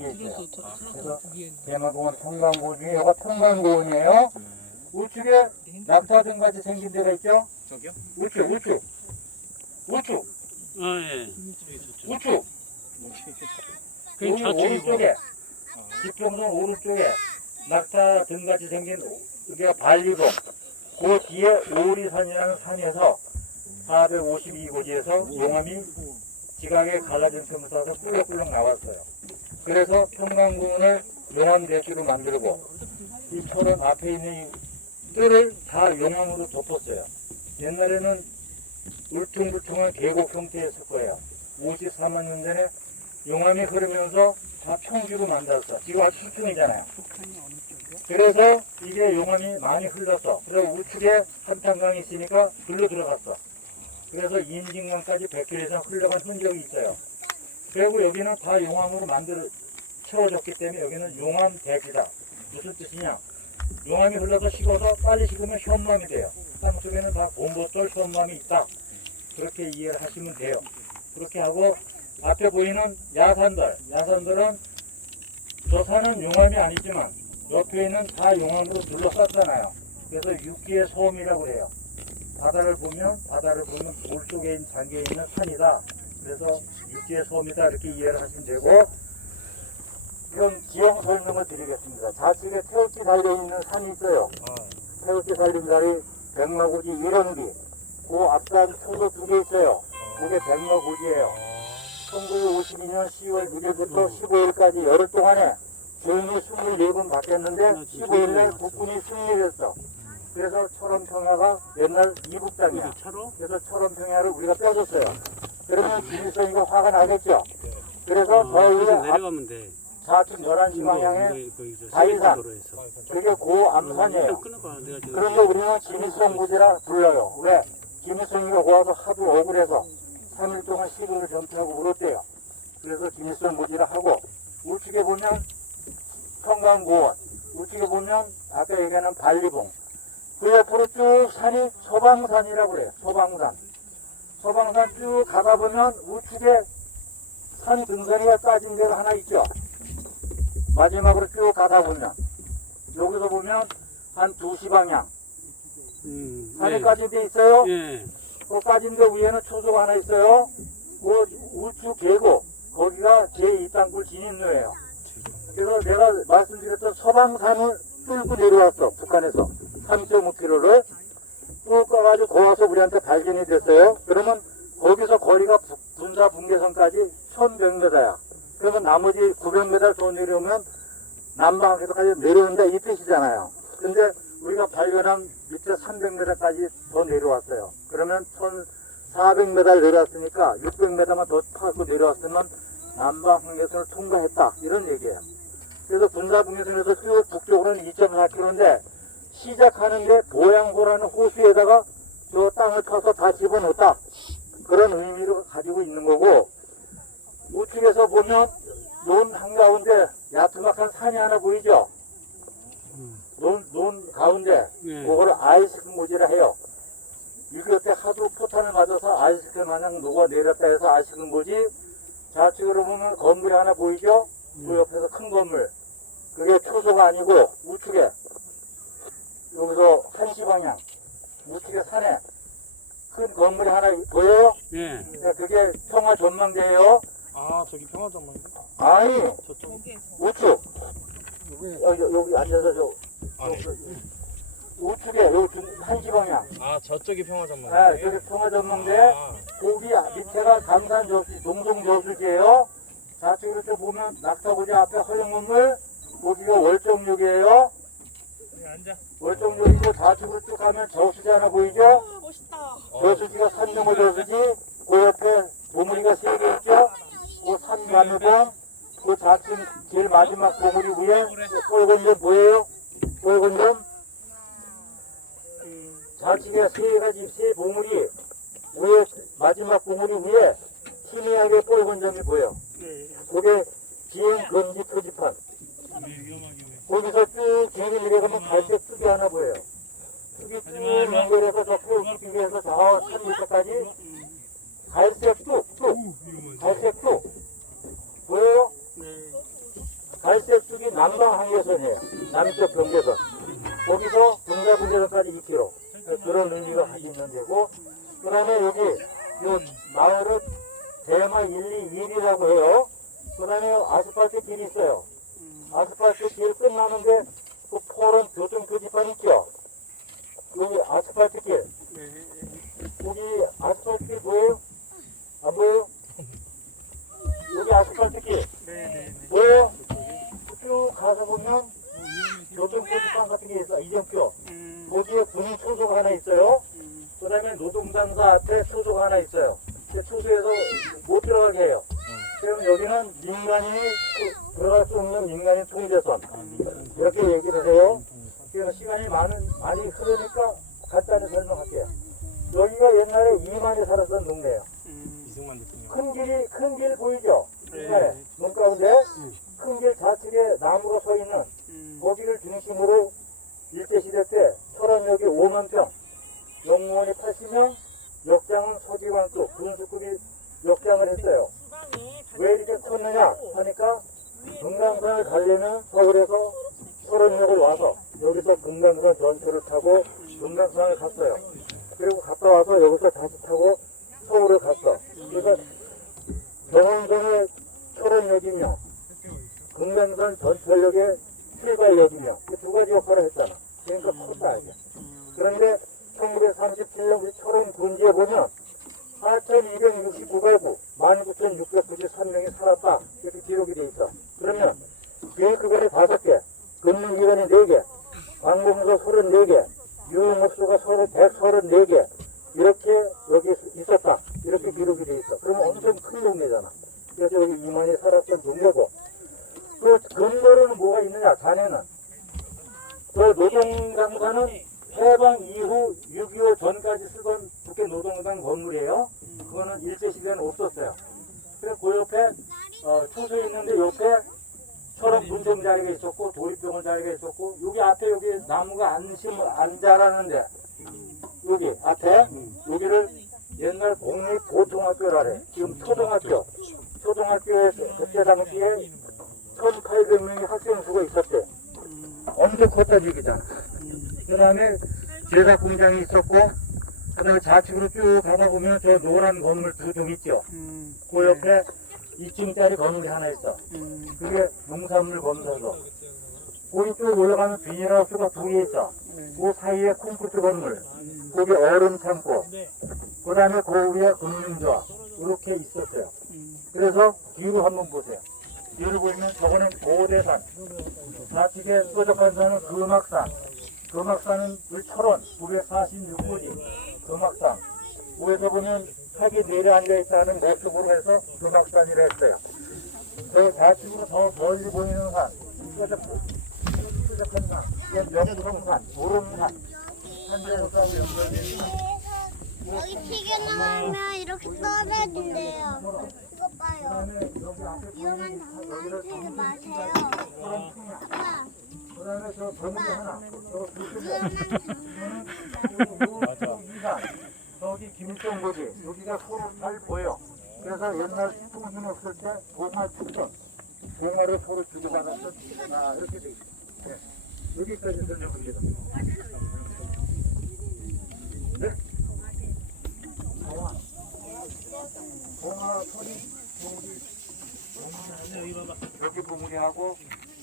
뒤에 있어요. 그래서 대마공원 평강고원 중에 여가 평강고원이에요. 우측에 낙타 등 같이 생긴 데가 있죠? 저기요? 우측, 우측. 우측, 아, 예. 우측. 그 여기 저쪽이고. 오른쪽에, 지평선 오른쪽에 낙타 등같이 생긴 여기가 발리봉. 그 뒤에 오리산이라는 산에서 452고지에서 용암이 지각에 갈라진 틈을 따서 꿀렁꿀렁 나왔어요. 그래서 평강공원을 용암 대추로 만들고 이 철원 앞에 있는 이 뜰을 다 용암으로 덮었어요. 옛날에는 울퉁불퉁한 계곡 형태였을 거예요. 54만 년 전에 용암이 흐르면서 다 평지로 만들었어. 지금 아주 수층이잖아요. 그래서 이게 용암이 많이 흘러서 그래서 우측에 한탄강이 있으니까 글로 들어갔어. 그래서 인진강까지 100km 이상 흘러간 흔적이 있어요. 그리고 여기는 다 용암으로 만들어 채워졌기 때문에 여기는 용암 대지다. 무슨 뜻이냐? 용암이 흘러서 식어서 빨리 식으면 현무암이 돼요. 땅 속에는 다 곰보돌 현무암이 있다. 그렇게 이해를 하시면 돼요. 그렇게 하고 앞에 보이는 야산들, 야산들은 저 산은 용암이 아니지만 옆에 있는 다 용암으로 둘러쌌잖아요. 그래서 육기의 소음이라고 해요. 바다를 보면 바다를 보면 물 속에 잠겨 있는 산이다. 그래서 육지의 소음이다 이렇게 이해를 하시면 되고 이건 지형 설명을 드리겠습니다. 좌측에 태울기 달려 있는 산이 있어요. 태울기 달린 산이 백마고지 일원기. 그 앞산 초도 두 개 있어요. 그게 백마고지예요. 1952년 10월 6일부터 15일까지 열흘 동안에 주인이 24번 바뀌었는데 15일날 국군이 승리했어. 그래서 철원평야가 옛날 이북 땅이야. 그래서 철원평야를 우리가 빼줬어요. 그러면 김일성이가 화가 나겠죠. 그래서 저 어, 위에 거기서 앞- 내려가면 돼. 좌측 11시 방향에 다이산. 그게 고암산이에요. 끊어봐. 내가 지금. 그런데 우리는 김일성 무지라 불러요. 왜? 김일성이가 와서 하도 억울해서 3일 동안 시골을 전폐하고 울었대요. 그래서 김일성 무지라 하고 우측에 보면 평강고원 우측에 보면 아까 얘기하는 발리봉 그 옆으로 쭉 산이 소방산이라고 그래요. 소방산. 소방산 쭉 가다 보면 우측에 산 등산이가 짜진 데가 하나 있죠. 마지막으로 쭉 가다 보면 여기서 보면 한 2시 방향 음, 산이 예. 까진 데 있어요. 예. 그 까진 데 위에는 초소가 하나 있어요. 그 우측 계곡 거기가 제2땅굴 진입로예요. 그래서 내가 말씀드렸던 서방산을 뚫고 내려왔어 북한에서 3.5km를 쭉 가가지고 거기 와서 우리한테 발견이 됐어요. 그러면 거기서 거리가 부- 군사 분계선까지 1100m야. 그러면 나머지 900m 더 내려오면 남방에서까지 내려온다 이 뜻이잖아요. 근데 우리가 발견한 밑에 300m까지 더 내려왔어요. 그러면 1400m 내려왔으니까 600m만 더 타고 내려왔으면 남방 항해선을 통과했다. 이런 얘기예요. 그래서 군사 분계선에서 쭉 북쪽으로는 2.4km인데 시작하는데 보양호라는 호수에다가 저 땅을 파서 다 집어넣었다. 그런 의미를 가지고 있는 거고 우측에서 보면 논 한가운데 야트막한 산이 하나 보이죠? 논, 논 가운데 예. 그거를 아이스크 모지라 해요. 6.25때 하도 포탄을 맞아서 아이스크 마냥 녹아 내렸다 해서 아이스크 모지 좌측으로 보면 건물이 하나 보이죠? 그 옆에서 큰 건물. 그게 초소가 아니고 우측에 여기서 한시 방향 우측에 산에 큰 건물이 하나 보여요? 예. 네, 그게 평화 전망대예요. 아 저기 평화 전망인데? 아니 저쪽 우측 여기, 여기 앉아서 저, 아, 네. 저, 우측에 여기 중- 한시 방향 아 저쪽이 평화 전망 아, 여기 평화 전망대 아, 거기 밑에가 강산 저수 동동 저수지예요. 좌측으로 또 보면 낙타고지 앞에 허영 건물 거기가 월정역이에요. 앉아 월정역이고 좌측으로 쭉 가면 저수지 하나 보이죠? 어, 저수지가 산정호 저수지 그 옆에 보물이가 세 개 있죠? 그 산나무봉 그 좌측 제일 마지막 보물이 위에 빨간 점 뭐예요? 빨간 점 좌측에 세 가지 세 보물이 위에 마지막 보물이 위에 희미하게 빨간 점이 보여. 그게 비행 금지 표지판. 거기서 쭉 길게 내려가면 갈색 뚝이 하나 보여요. 뚝이 쭉 연결해서 저 폴기에서 저 산 밑에까지 갈색 뚝, 뚝, 갈색 뚝. 보여요? 갈색 쪽이 남방 항해선이에요. 남쪽 경계선. 거기서 동사분계선까지 2km. 그런 의미가 가지는 데고, 그 다음에 여기, 요 마을은 대마 1, 2, 1이라고 해요. 그 다음에 아스팔트 길이 있어요. 아스팔트 길 끝나는데 그 포른 교통 표지판 있죠? 여기 아스팔트 길. 여기 아스팔트 길 보여요? 안 보여요? 여기 아스팔트 길. 보여요? 쭉 가서 보면 교통 표지판 같은 게 있어. 이정표. 거기에 군인 초소가 하나 있어요. 그 다음에 노동장사 앞에 초소가 하나 있어요. 그 초소에서 못 들어가게 해요. 그럼 여기는 민간인이 그- 들어갈 수 없는 민간인 통제선. 이렇게 얘기를 해요. 그래서 시간이 많은, 많이 흐르니까 간단히 설명할게요. 여기가 옛날에 이만이 살았던 동네예요. 큰 길이, 큰 길 보이죠? 네. 네. 눈 가운데 큰 길 좌측에 나무가 서 있는 중심으로 일제 시대 때 철원역이 5만 평, 영무원이 80명, 역장은 서기관급, 군수급이 역장을 했어요. 왜 이렇게 컸느냐 하니까 금강산을 가려면 서울에서 철원역을 와서 여기서 금강산 전철을 타고 금강산을 갔어요. 그리고 갔다 와서 여기서 다시 타고 서울을 갔어. 그래서 경원선의 철원역이며 금강산 전철역의 출발역이며 그두 가지 역할을 했잖아. 그러니까 컸다 이게. 그런데 1937년 우리 철원 군지에 보면 4,269가구, 19,693명이 살았다. 이렇게 기록이 돼 있어. 그러면 계획 그거리 5개, 근무기관이 4개, 관공서 34개, 유흥업소가 134개, 이렇게 여기 있었다. 이렇게 기록이 돼 있어. 그러면 엄청 큰 동네잖아. 그래서 여기 이만이 살았던 동네고. 그 근거로는 뭐가 있느냐, 자네는. 그 노동강사는 해방 이후 6.25 전까지 쓰던 국회 노동당 건물이에요. 그거는 일제시대는 없었어요. 그래서 그 옆에 어, 초소 있는데 옆에 철원 분정 자리가 있었고 도립병원 자리가 있었고 여기 앞에 여기 나무가 안 심어 안 자라는데 여기 앞에 여기를 옛날 공립보통학교라래 지금 초등학교 초등학교에 그때 당시에 1,800명의 학생 수가 있었대 엄청 컸다 얘기잖아 그 다음에 제작 공장이 있었고 그 다음에 좌측으로 쭉 가다 보면 저 노란 건물 두 종 있죠 그 옆에 2층짜리 건물이 하나 있어 그게 농산물 검사소. 거기 쭉 올라가면 비닐하우스가 두 개 있어. 그 사이에 콘크리트 건물. 거기 얼음 창고. 그 다음에 그 위에 금융조합. 이렇게 있었어요. 그래서 뒤로 한번 보세요. 뒤로 보면 저거는 고대산. 좌측에 뾰족한 산은 금악산. 금악산은 물철원 946호지. 금악산. 위에서 보면 내려앉아 있다는 모습으로 해서 금악산이라 했어요. 그 좌측으로 더 멀리 보이는 산, 뾰족, 뾰족한 산, 이게 명성산, 오름산, 산들에서 연결된 산. 여기 튀겨나오면 이렇게 떨어진대요. 그다음에 여기 앞에 위험한 보이는 장난치지 여기를 마세요. 그런 풍야. 아빠, 그다음에 저 검은 게 하나, 저 둘째 위험한 장난치지 요 이산, 저기 김정거지, 여기가 서로 잘 보여. 그래서 옛날 통신 없을 때 동화 축전, 동화를 서로 주고받았던 아 이렇게 돼 있어. 네. 여기까지 설명합니다. 네? 동화, 동화 소리, 여기, 여기 부문이하고